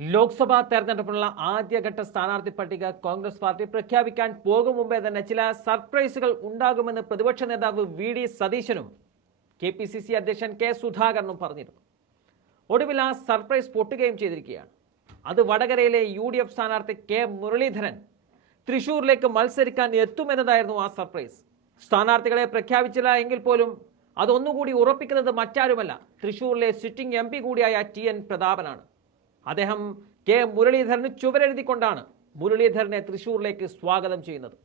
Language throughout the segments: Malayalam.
ലോക്സഭാ തെരഞ്ഞെടുപ്പിനുള്ള ആദ്യഘട്ട സ്ഥാനാർത്ഥി പട്ടിക കോൺഗ്രസ് പാർട്ടി പ്രഖ്യാപിക്കാൻ പോകും മുമ്പേ തന്നെ ചില സർപ്രൈസുകൾ ഉണ്ടാകുമെന്ന് പ്രതിപക്ഷ നേതാവ് വി.ഡി. സതീശനും കെ.പി.സി.സി. അധ്യക്ഷൻ കെ. സുധാകരനും പറഞ്ഞിരുന്നു. ഒടുവിൽ ആ സർപ്രൈസ് പൊട്ടുകയും ചെയ്തിരിക്കുകയാണ്. അത് വടകരയിലെ യു.ഡി.എഫ്. സ്ഥാനാർത്ഥി കെ. മുരളീധരൻ തൃശൂരിലേക്ക് മത്സരിക്കാൻ എത്തുമെന്നതായിരുന്നു ആ സർപ്രൈസ്. സ്ഥാനാർത്ഥികളെ പ്രഖ്യാപിച്ചില്ല എങ്കിൽ പോലും അതൊന്നുകൂടി ഉറപ്പിക്കുന്നത് മറ്റാരുമല്ല, തൃശൂരിലെ സിറ്റിംഗ് എം.പി. കൂടിയായ ടി.എൻ. പ്രതാപനാണ്. അദ്ദേഹം കെ. മുരളീധരന് ചുവരെഴുതിക്കൊണ്ടാണ് മുരളീധരനെ തൃശൂരിലേക്ക് സ്വാഗതം ചെയ്യുന്നത്.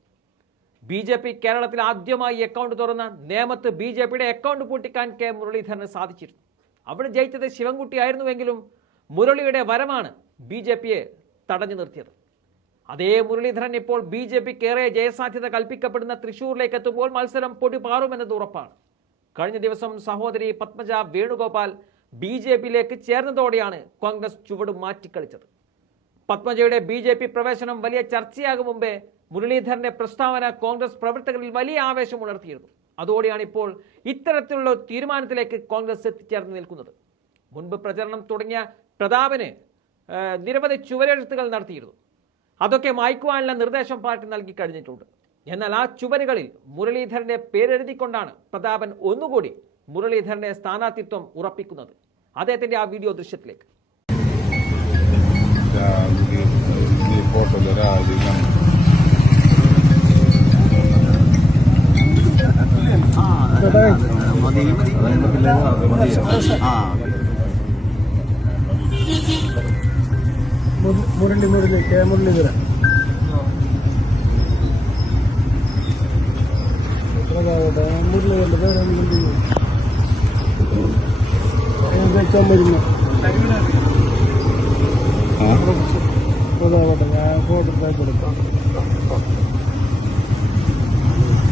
ബി.ജെ.പി. കേരളത്തിൽ ആദ്യമായി അക്കൗണ്ട് തുറന്ന നേമത്ത് ബി.ജെ.പിയുടെ അക്കൗണ്ട് പൂട്ടിക്കാൻ കെ. മുരളീധരന് സാധിച്ചിരുന്നു. അവിടെ ജയിച്ചത് ശിവൻകുട്ടിയായിരുന്നുവെങ്കിലും മുരളിയുടെ വരമാണ് ബി.ജെ.പിയെ തടഞ്ഞു നിർത്തിയത്. അതേ മുരളീധരൻ ഇപ്പോൾ ബി.ജെ.പിക്ക് ഏറെ ജയസാധ്യത കൽപ്പിക്കപ്പെടുന്ന തൃശൂരിലേക്ക് എത്തുമ്പോൾ മത്സരം പൊടിപാറുമെന്നത് ഉറപ്പാണ്. കഴിഞ്ഞ ദിവസം സഹോദരി പത്മജ വേണുഗോപാൽ ബി.ജെ.പിയിലേക്ക് ചേർന്നതോടെയാണ് കോൺഗ്രസ് ചുവട് മാറ്റിക്കളിച്ചത്. പത്മജയുടെ ബി.ജെ.പി. പ്രവേശനം വലിയ ചർച്ചയാകും മുമ്പേ മുരളീധരന്റെ പ്രസ്താവന കോൺഗ്രസ് പ്രവർത്തകരിൽ വലിയ ആവേശം ഉണർത്തിയിരുന്നു. അതോടെയാണ് ഇപ്പോൾ ഇത്തരത്തിലുള്ള തീരുമാനത്തിലേക്ക് കോൺഗ്രസ് എത്തിച്ചേർന്ന് നിൽക്കുന്നത്. മുൻപ് പ്രചരണം തുടങ്ങിയ പ്രതാപന് നിരവധി ചുവരെഴുത്തുകൾ നടത്തിയിരുന്നു. അതൊക്കെ മായ്ക്കുവാനുള്ള നിർദ്ദേശം പാർട്ടി നൽകി കഴിഞ്ഞിട്ടുണ്ട്. എന്നാൽ ആ ചുവരുകളിൽ മുരളീധരന്റെ പേരെഴുതിക്കൊണ്ടാണ് പ്രതാപൻ ഒന്നുകൂടി മുരളീധരന്റെ സ്ഥാനാർത്ഥിത്വം ഉറപ്പിക്കുന്നത്. അദ്ദേഹത്തിന്റെ ആ വീഡിയോ ദൃശ്യത്തിലേക്ക്. മുരളി കെ. മുരളീധരൻ മുരളീധരന്റെ പേര് വരുന്നു. ഞാൻ ഫോട്ടോ കൊടുക്കാം.